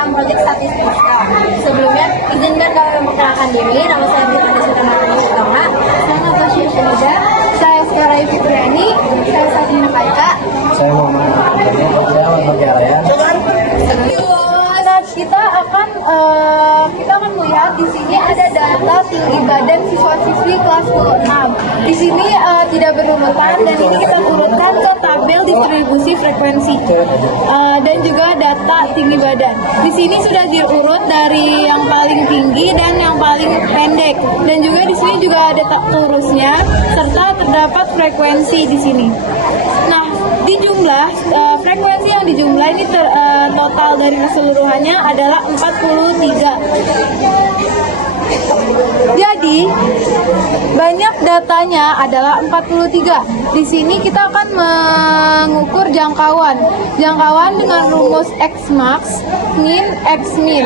tentang proyek statistika. Sebelumnya, izinkan kami memperkenalkan diri. Nama saya Firanda Sultan Utama. Saya Natasha Syahida. Saya Sekarang Fitriani. Saya Sabrina Kaca. Saya Muhammad Arya. Saya Muhammad Arya. Nah, kita akan melihat di sini ada data tinggi badan siswa-siswi kelas 10 Di sini tidak berurutan dan ini kita urutkan ke tabel distribusi frekuensi dan juga data tinggi badan. Di sini sudah diurut dari yang paling tinggi dan yang paling pendek, dan juga di sini juga ada torusnya serta terdapat frekuensi di sini. Nah, di jumlah frekuensi yang dijumlah ini total dari keseluruhannya adalah 43. Jadi banyak datanya adalah 43. Di sini kita akan mengukur jangkauan. Jangkauan dengan rumus X max min X min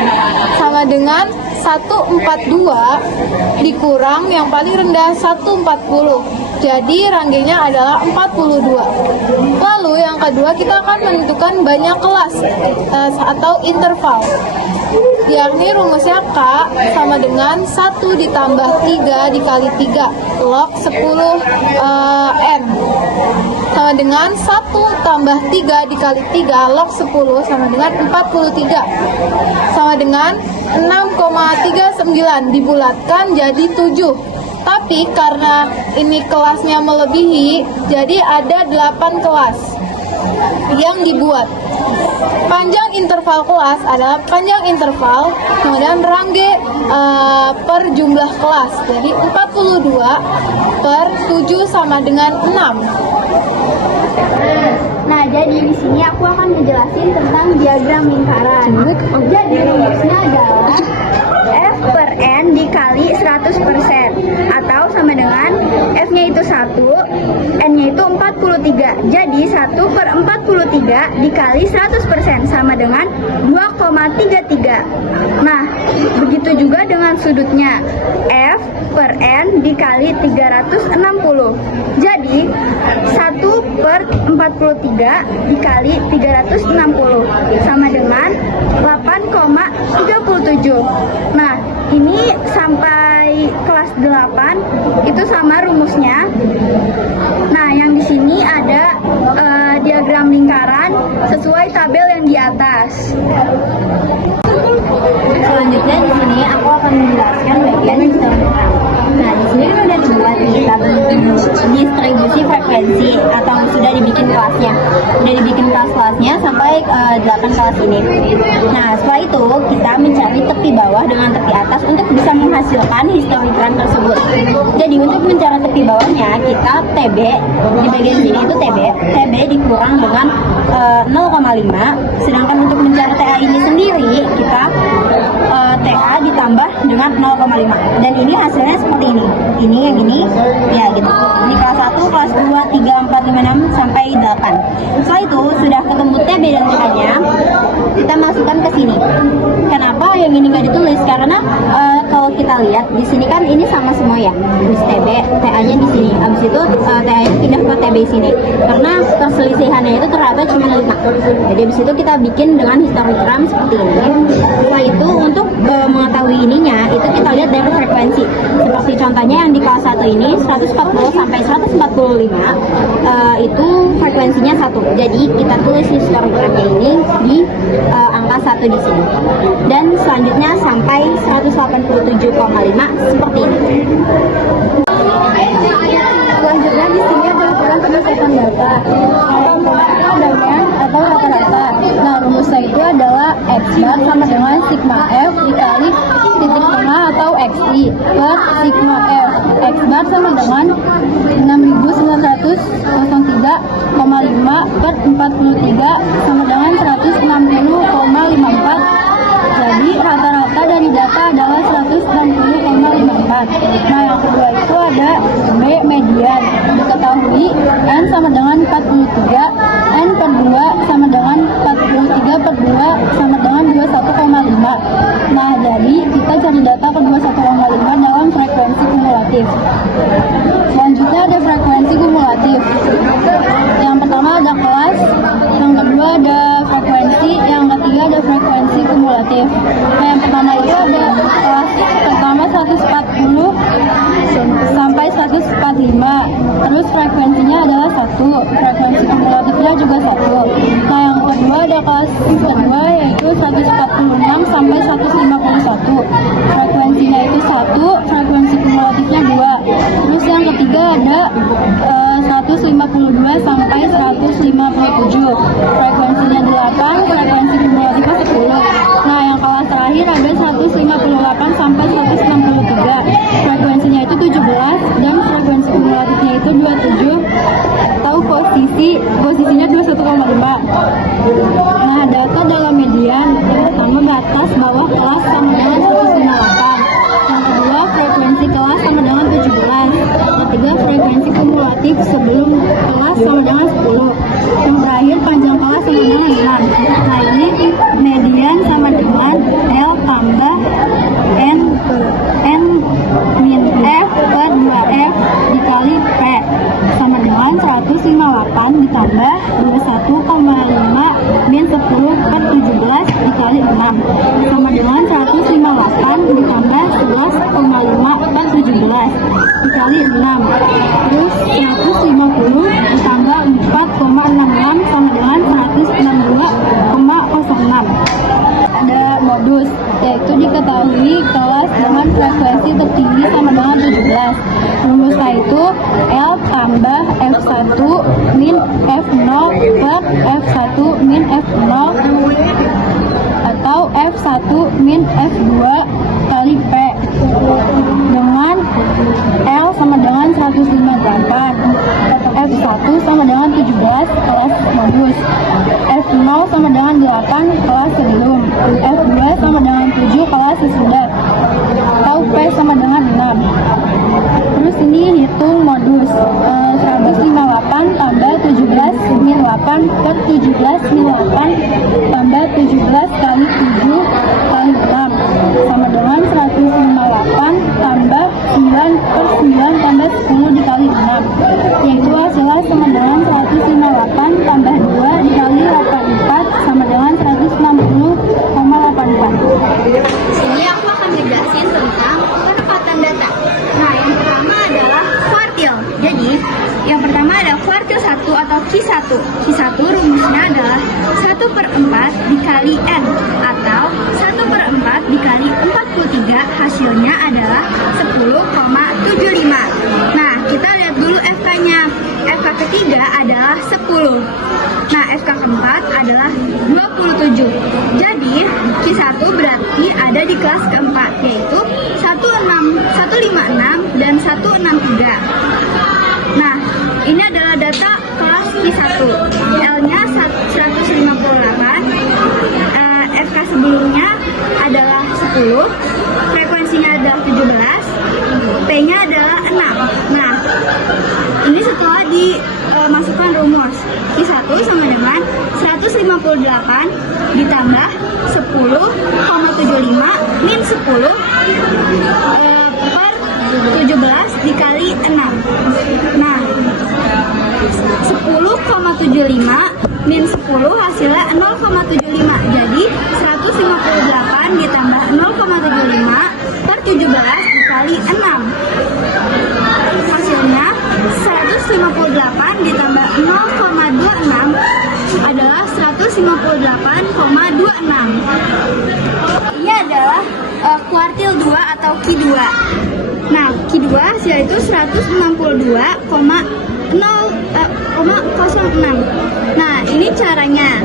sama dengan 142 dikurang yang paling rendah 140. Jadi ranggenya adalah 42. Lalu yang kedua kita akan menentukan banyak kelas atau interval. Yakni rumusnya K sama dengan 1 ditambah 3 dikali 3 log 10 N sama dengan 1 tambah 3 dikali 3 log 10 sama dengan 43 sama dengan 6,39 dibulatkan jadi 7. Tapi karena ini kelasnya melebihi, jadi ada 8 kelas yang dibuat. Panjang interval kelas adalah panjang interval, kemudian rangge per jumlah kelas. Jadi 42 per 7 sama dengan 6. Nah, jadi di sini aku akan menjelaskan tentang diagram lingkaran. Jadi rumusnya adalah F per N dikali 100% atau sama dengan F-nya itu 1, N-nya itu 43. Jadi 1 per 43 dikali 100% sama dengan 2,33. Nah, begitu juga dengan sudutnya. F per N dikali 360. Jadi 1 per 43 dikali 360 sama dengan 8,37. Nah, ini sampai kelas 8 itu sama rumusnya. Nah, yang di sini ada diagram lingkaran sesuai tabel yang di atas. Selanjutnya di sini aku akan menjelaskan bagian histogram. Nah, di sini kan udah dibuat nih tabel distribusi frekuensi atau sudah dibikin kelasnya. Sudah dibikin kelas-kelasnya sampai 8 kelas ini. Nah, setelah itu kita mencari tepi bawah dengan tepi atas untuk bisa menghasilkan histogram tersebut. Jadi untuk mencari tepi bawahnya kita TB di bagian sini itu TB dikurang dengan 0,5. Sedangkan untuk mencari TA ini sendiri kita TA ditambah dengan 0,5. Dan ini hasilnya seperti ini. Ini yang ini ya gitu. Ini kelas 1, kelas 2, 3, 4, 5, 6 sampai 8. Setelah itu sudah ketemu TB dan TA-nya, kita masukkan ke sini. Kenapa yang ini nggak ditulis? Karena kalau kita lihat di sini kan ini sama semua ya. Terus TB, TA-nya di sini. Habis itu TA-nya pindah ke TB sini. Karena perselisihannya itu ternyata cuma 5. Jadi habis itu kita bikin dengan histogram seperti ini. Setelah itu untuk mengetahui ininya itu kita lihat dari frekuensi. Seperti contohnya yang di kelas 1 ini 140 sampai 145 itu frekuensinya 1. Jadi kita tulis histogramnya ini di angka 1 di sini. Dan selanjutnya sampai 187,5 seperti ini. Selanjutnya di sini ada ukuran penyusutan data. Adanya atau rata-rata. Nah, rumusnya itu adalah X bar sama dengan sigma F dikali titik tengah atau XI per sigma F. X bar sama dengan 6.903,5 per 43 sama dengan 160,54. Jadi rata-rata dari data adalah 160,54. Nah, yang kedua itu ada B median. Diketahui N sama dengan 43, N per 2 sama dengan 43 per 2 sama dengan 21,5. Nah, jadi kita cari data ke 21,5 dalam frekuensi kumulatif. Terus frekuensinya adalah 1, frekuensi kumulatifnya juga 1. Nah, yang kedua ada kelas kedua yaitu 146 sampai 151. Frekuensinya itu 1, frekuensi kumulatifnya 2. Terus yang ketiga ada 152 sampai 157. Frekuensinya 8, frekuensi kumulatifnya 10. Nah, yang kelas terakhir ada 158 sampai 163. Frekuensinya itu 17 dan frekuensi kumulatifnya itu 27 atau posisinya 21,5. Nah, data dalam median yang pertama batas bawah kelas sama dengan 158. Yang kedua frekuensi kelas sama dengan 17. Yang ketiga frekuensi kumulatif sebelum kelas sama dengan 10. Yang terakhir panjang kelas sama dengan 6. Nah, ini median sama dengan L tambah N min F per 2F dikali P sama dengan 158 ditambah 21,5 min 10 per 17 dikali 6 sama dengan 158 ditambah 11,5 per 17 dikali 6. Terus 150 ditambah 4,66 sama dengan 162,06. Ada modus, yaitu diketahui kelas dengan frekuensi tertinggi sama dengan 17. Rumusnya itu L tambah F1 min F0 per F1 min F0 atau F1 min F2 kali P dengan L sama dengan 158, F1 sama dengan 17 kelas modus, F0 sama dengan 8 kelas sebelum, F2 sama dengan 7 kelas sesudah, atau P sama dengan 6. Terus ini hitung modus 158 tambah 17 min 8 per 17 min 8 tambah 17 kali 7 kali 6 sama dengan 158 tambah 9 per 9 tambah 10 dikali 6, yaitu hasilnya sama dengan 158 tambah 2 dikali 84 sama dengan 160,84. Di sini aku akan menjelaskan tentang penempatan data. Nah, yang pertama adalah kuartil. Jadi, yang pertama ada kuartil 1 atau Q1. Q1 rumusnya adalah 1/4 dikali N atau 1/4 dikali 43, hasilnya adalah 10,75. Nah, kita lihat dulu FK-nya. FK ketiga adalah 10. Nah, FK keempat adalah 27. Jadi, Q1 berarti ada di kelas keempat, yaitu 156 dan 163. Nah, ini adalah data kelas Q1. L-nya 158, FK sebelumnya adalah 10, frekuensinya adalah 17, P-nya adalah 6. Nah, ini setelah dimasukkan rumus, Q1 sama dengan 158 ditambah 10,75 min 10 per 17 dikali 6. Nah, 10,75 min 10 hasilnya 0,75. Jadi 158 ditambah 0,75 per 17 dikali 6. Hasilnya 158 ditambah 0,26 adalah 158,26. Ini adalah kuartil 2 atau Q2. Nah, Q2 hasilnya itu 162,06. Nah, ini caranya.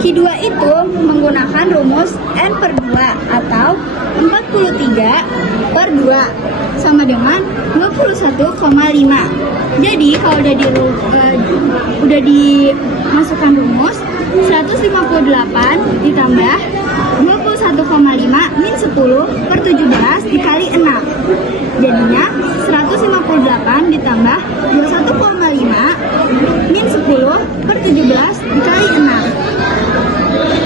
Q2 itu menggunakan rumus N per 2 atau 43 per 2 sama dengan 21,5. Jadi kalau udah dimasukkan rumus 158 ditambah 21,5 min 10 per 17 dikali 6. Jadinya 158 ditambah 21,5 min 10 per 17 dikali 6.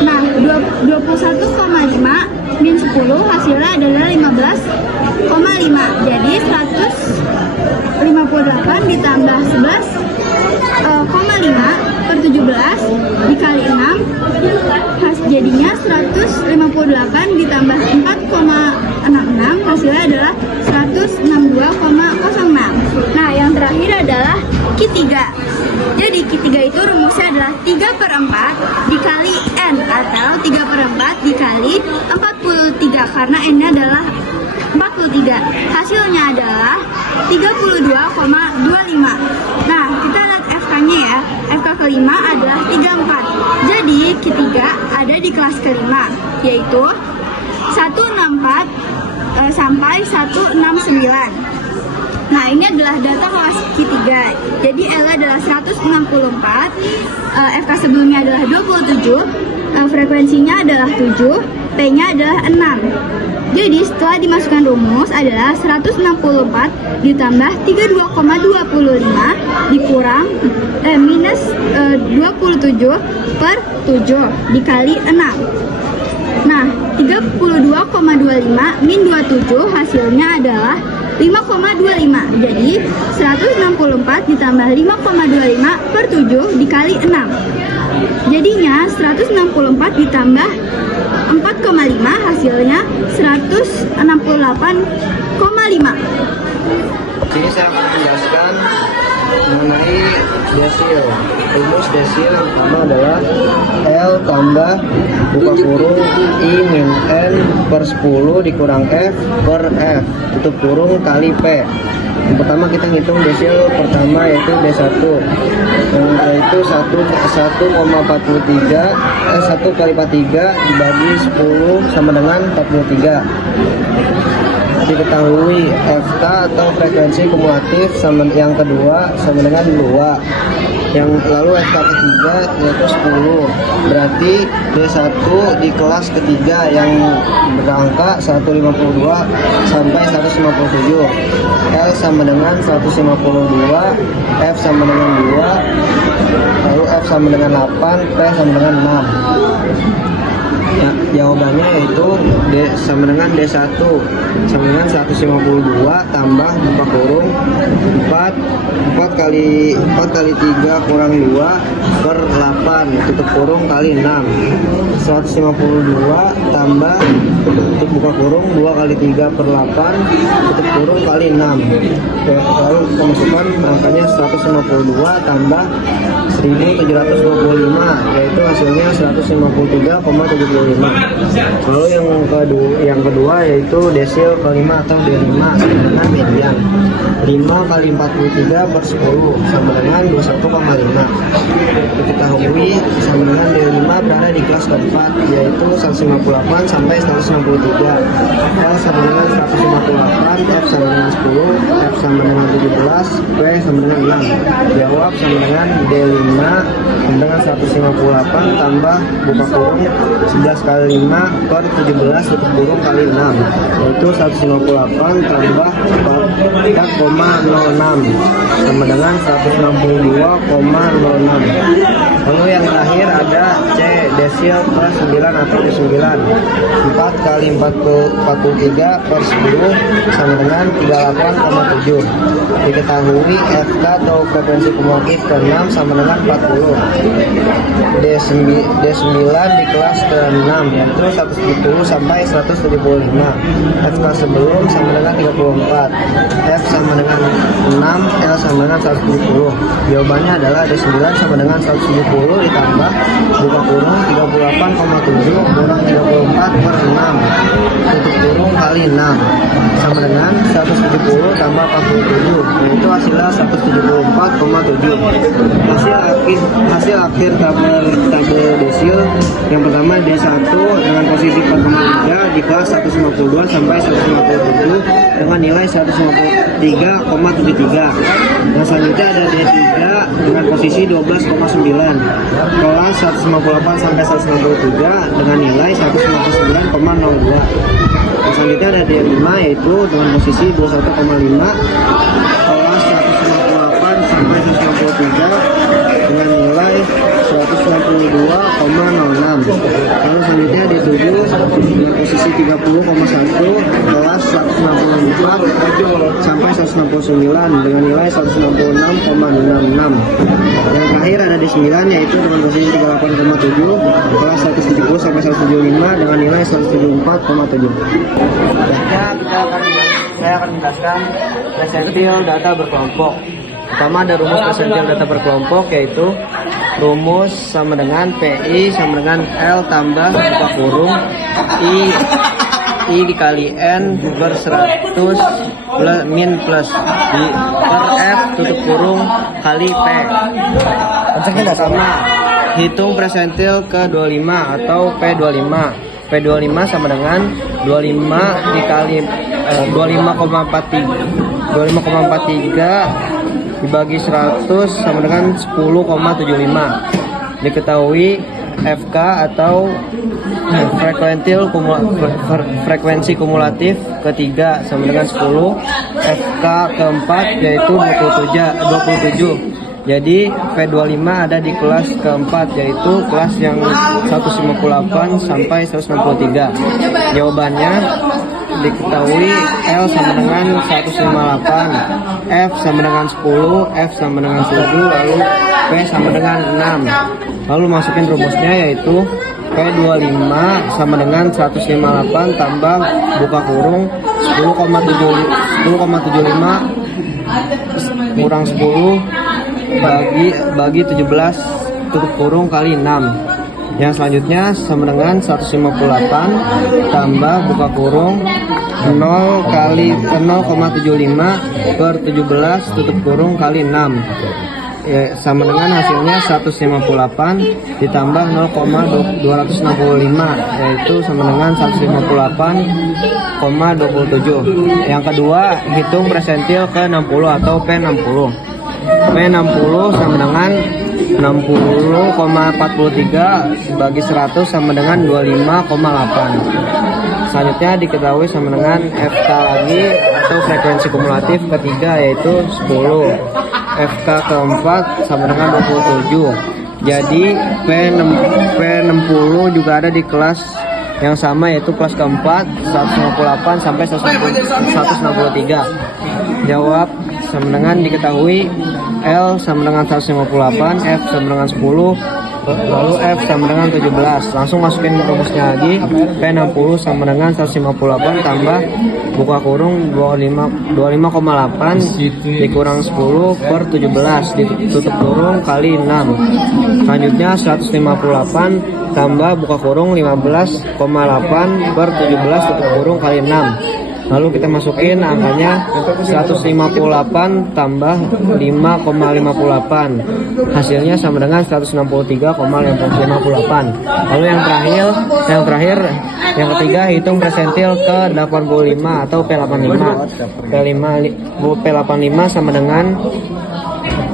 Nah, 21,5 min 10 hasilnya adalah 15,5. Jadi 158 ditambah 11,5 per 17 dikali 6 jadinya 158 ditambah 4,66 hasilnya adalah 162,06. Nah, yang Q3. Jadi Q3 itu rumusnya adalah 3/4 dikali N atau 3/4 dikali 43 karena N-nya adalah 43. Hasilnya adalah 32,25. Nah, kita lihat FK-nya ya. FK kelima adalah 34. Jadi Q3 ada di kelas kelima, yaitu 164 sampai 169. Nah, ini adalah data kelas Q3. Jadi L adalah 164, FK sebelumnya adalah 27, frekuensinya adalah 7, P-nya adalah 6. Jadi setelah dimasukkan rumus adalah 164 ditambah 32,25 dikurang minus 27 per 7 dikali 6. Nah, 32,25 min 27 hasilnya adalah 5,25. Jadi 164 ditambah 5,25 per 7 dikali 6. Jadinya 164 ditambah 4,5 hasilnya 168,5. Sini saya akan menjelaskan mengenai desil. Rumus desil yang pertama adalah L tambah buka kurung I min N per 10 dikurang F per F tutup kurung kali P. Yang pertama kita hitung desil pertama yaitu D1, yaitu 1 kali 43 dibagi 10 sama dengan 43. Diketahui FK atau frekuensi kumulatif yang kedua sama dengan 2. Yang lalu FK ketiga yaitu 10. Berarti D1 di kelas ketiga yang berangka 152 sampai 157. L sama dengan 152, F sama dengan 2, lalu F sama dengan 8, P sama dengan 6. Ya, jawabannya yaitu D sama dengan D1 sama dengan 152 tambah buka kurung 4 kali 3 kurang 2 per 8 tutup kurung kali 6. 152 tambah tutup buka kurung 2 kali 3 per 8 tutup kurung kali 6. Lalu kita masukkan angkanya 152 tambah 1725, yaitu hasilnya 153,75. Lalu yang kedua yaitu desil kelima atau D5 sama dengan median. 5 kali 43 per 10 sama dengan 21,5. Diketahui sama dengan D5 berada di kelas keempat, yaitu 158 sampai 163. L sama dengan 158, F sama dengan 10, F sama dengan 17, P sama dengan 6. Jawab sama dengan D5 dengan 158 tambah buka kurung 11 kali 5 per 17 tutup kurung kali 6, yaitu 158 tambah 4,06 sama dengan 162,06. Lalu yang terakhir ada C desil per 9 atau D9. 4 kali 43 per 10 sama dengan 38,7. Diketahui FK atau frekuensi kumulatif ke-6 sama dengan 40. D9 di kelas ke-6 yaitu 170 sampai 175. FK sebelum sama dengan 34. F sama dengan 6, L sama dengan 170. Jawabannya adalah D9 sama dengan 170 ditambah buka kurung 38,7 kurang 34 per 6 tutup kurung kali 6 sama dengan 170 tambah 47, yaitu hasilnya 174,7. Hasil akhir tabel desil yang pertama D1 dengan posisi 4,3 di kelas 152 sampai 157 dengan nilai 153,73. Yang selanjutnya ada D3 dengan posisi 12,9 kelas 158 sampai 163 dengan nilai 159,02. Yang selanjutnya ada D5 yaitu dengan posisi 21,5 kelas 158 sampai 163 dengan nilai 192,06. Lalu selanjutnya D7 dengan posisi 30,1 kelas 164 sampai 169 dengan nilai 166,66. Yang terakhir ada D9 yaitu dengan posisi 38,7 kelas 170 sampai 175 dengan nilai 174,7. Saya akan menjelaskan persentil data berkelompok. Pertama ada rumus persentil data per kelompok, yaitu rumus sama dengan PI sama dengan L tambah buka kurung I dikali N per 100 plus min plus di per F tutup kurung kali P. Sama hitung persentil ke 25 atau P25. P25 sama dengan 25 dikali 25,43 dibagi 100 sama dengan 10,75. Diketahui FK atau frekuensi kumulatif ketiga sama dengan 10, FK keempat yaitu 27. Jadi P25 ada di kelas keempat, yaitu kelas yang 158 sampai 163. Jawabannya diketahui L sama dengan 158, F sama dengan 10, F sama dengan 7, lalu P sama dengan 6. Lalu masukin rumusnya, yaitu P25 sama dengan 158 tambah buka kurung 10,75 kurang 10 bagi 17 tutup kurung kali 6. Yang selanjutnya sama dengan 158 tambah buka kurung 0 kali 0,75 per 17 tutup kurung kali 6. Ya, sama dengan hasilnya 158 ditambah 0,265, yaitu sama dengan 158,27. Yang kedua, hitung persentil ke 60 atau P60. P60 sama dengan 60,43 bagi 100 sama dengan 25,8. Selanjutnya diketahui sama dengan FK lagi atau frekuensi kumulatif ketiga, yaitu 10. FK keempat sama dengan 27. Jadi P60 juga ada di kelas yang sama, yaitu kelas keempat 158 sampai 163. Jawab sama dengan diketahui L sama dengan 158, F sama dengan 10, lalu F sama dengan 17. Langsung masukin rumusnya lagi. P60 sama dengan 158 tambah buka kurung 25,8 dikurang 10 per 17 ditutup kurung kali 6. Selanjutnya 158 tambah buka kurung 15,8 per 17 tutup kurung kali 6. Lalu kita masukin angkanya 158 tambah 5,58. Hasilnya sama dengan 163,58. Lalu yang ketiga hitung persentil ke 85 atau P85. P85 sama dengan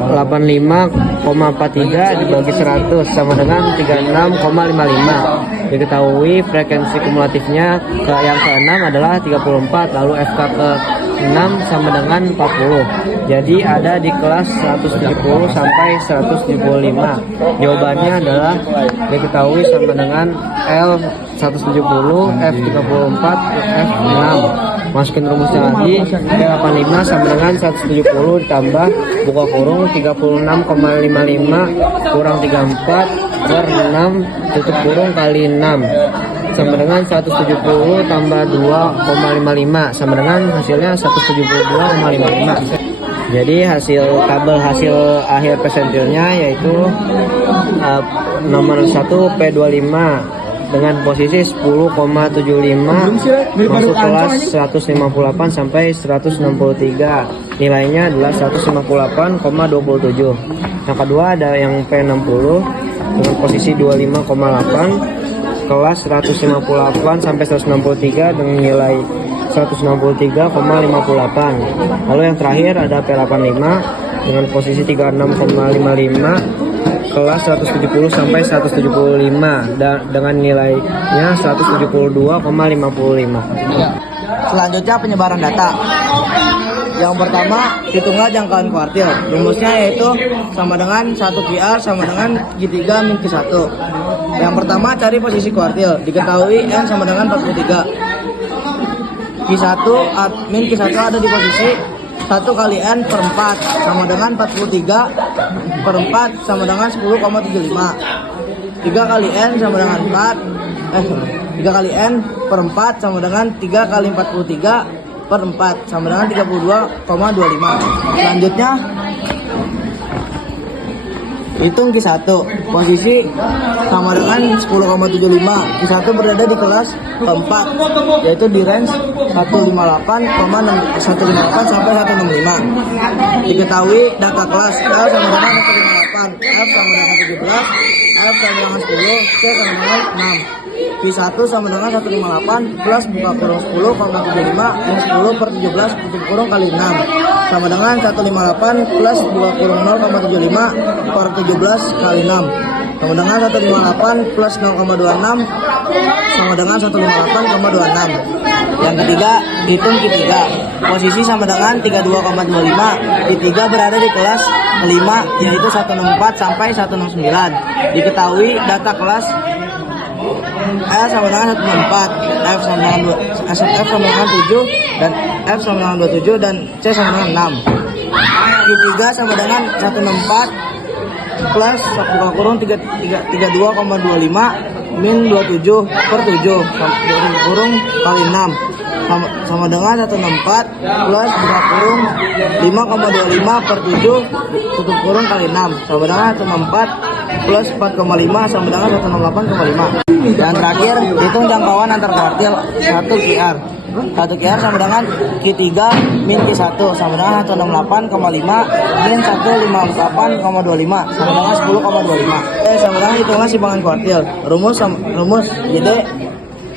85,43 dibagi 100 sama dengan 36,55. Diketahui frekuensi kumulatifnya yang ke-6 adalah 34, lalu FK ke-6 sama dengan 40. Jadi ada di kelas 170 sampai 175. Jawabannya adalah diketahui sama dengan L 170, F 34, F 6. Masukin rumusnya lagi. P85 sama dengan 170 ditambah buka kurung 36,55 kurang 34 per 6 tutup kurung kali 6 sama dengan 170 tambah 2,55 sama dengan hasilnya 172,55. Jadi tabel hasil akhir persentilnya yaitu nomor 1 P25 dengan posisi 10,75 masuk kelas 158 sampai 163. Nilainya adalah 158,27. Yang kedua ada yang P60 dengan posisi 25,8 kelas 158 sampai 163 dengan nilai 163,58. Lalu yang terakhir ada P85 dengan posisi 36,55 kelas 170 sampai 175 dengan nilainya 172,55. Selanjutnya penyebaran data. Yang pertama, hitunglah jangkauan kuartil. Rumusnya yaitu sama dengan 1QR sama dengan Q3 min Q1. Yang pertama, cari posisi kuartil. Diketahui N sama dengan 43. Q1 min Q1 ada di posisi 1 kali N per 4 sama dengan 43 per 4 sama dengan 10,75. 3 kali N sama dengan 3 kali N per 4 sama dengan 3 kali 43 per 4 sama dengan 32,25. Selanjutnya Hitung Q1. Posisi sama dengan 10,75. Q1 berada di kelas keempat, yaitu di range 158 sampai 165. Diketahui data kelas L sama dengan 158, F sama dengan 17, F sama dengan 10, C sama dengan 6. Q1 sama dengan 158 plus buka kurung 10,75 min 10 per 17 tutup kurung kali 6 sama dengan 158 plus buka kurung 0,75 per 17 kali 6 sama dengan 158 plus 0,26 sama dengan 158,26. Yang ketiga, hitung Q3. Posisi sama dengan 32,25. Q3 berada di kelas kelima, yaitu 164 sampai 169. Diketahui data kelas L sama dengan 164, F sama dengan 7 dan F sama dengan 27 dan C sama dengan 6. Q3 sama dengan 164 plus buka kurung 32,25 min 27 per 7 tutup kurung kali 6 sama dengan 164 plus buka kurung 5,25 per 7 tutup kurung kali 6 sama dengan 164 plus 4,5 sama dengan 168,5. Dan terakhir, hitung jangkauan antar kuartil 1 QR. 1 QR sama dengan Q3 min Q1 sama dengan 168,5 min 158,25 sama dengan 10,25. Sama dengan hitungan simpangan kuartil. Rumus JD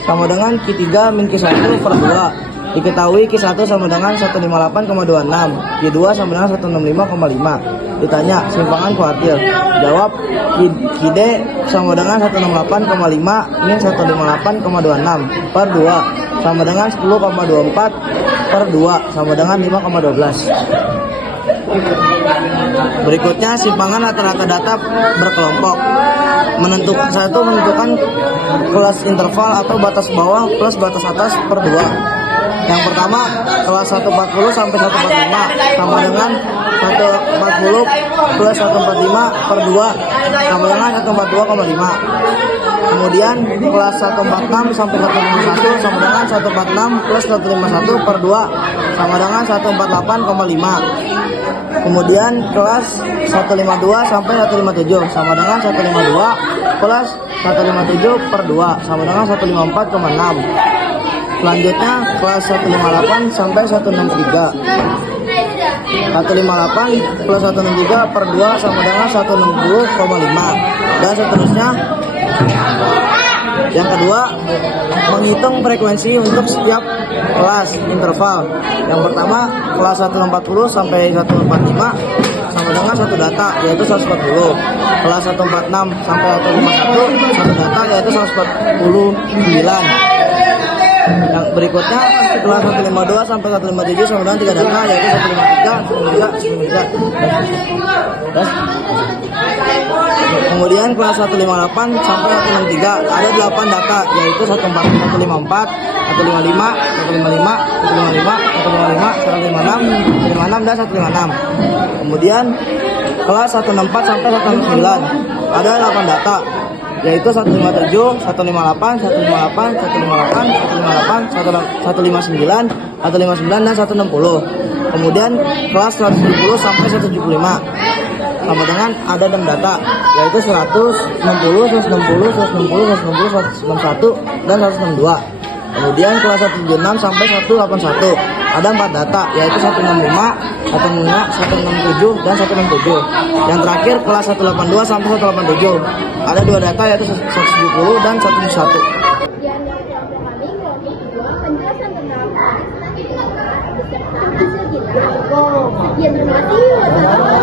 sama dengan Q3 min Q1 per 2. Diketahui Q1 sama dengan 158,26, Q2 sama dengan 165,5. Ditanya simpangan kuartil. Jawab QD sama dengan 168,5 min 158,26 per 2 sama dengan 10,24 per 2 sama dengan 5,12. Berikutnya simpangan rata-rata data berkelompok. Menentukan kelas interval atau batas bawah plus batas atas per 2. Yang pertama, kelas 140 sampai 145 sama dengan 140 plus 145 per 2 sama dengan 142,5. Kemudian kelas 146 sampai 151 sama dengan 146 plus 151 per 2 sama dengan 148,5. Kemudian kelas 152 sampai 157 sama dengan 152 plus 157 per 2 sama dengan 154,6. Selanjutnya kelas 158 sampai 163. 158 plus 163 per 2 sama dengan 160,5 dan seterusnya. Yang kedua, menghitung frekuensi untuk setiap kelas interval. Yang pertama, kelas 140 sampai 145 sama dengan satu data yaitu 140. Kelas 146 sampai 151 satu data yaitu 149. Yang berikutnya kelas 152 sampai 157 sama dengan 3 data yaitu 153, 153, 153. Kemudian kelas 158 sampai 163 ada 8 data yaitu 154, 155, 155, 155, 155, 155, 156, 156 dan 156. Kemudian kelas 164 sampai 169 ada 8 data yaitu 157, 158, 158, 158, 158, 159, 159 dan 160. Kemudian kelas 170 sampai 175 sama dengan ada 6 data yaitu 160, 160, 160, 160, 161 dan 162. Kemudian kelas 176 sampai 181 ada 4 data yaitu 165, 165, 167 dan 167. Yang terakhir kelas 182 sampai 187 ada 2 data yaitu 170 dan 171. Penjelasan tentang hasil kita. Sekian terima kasih.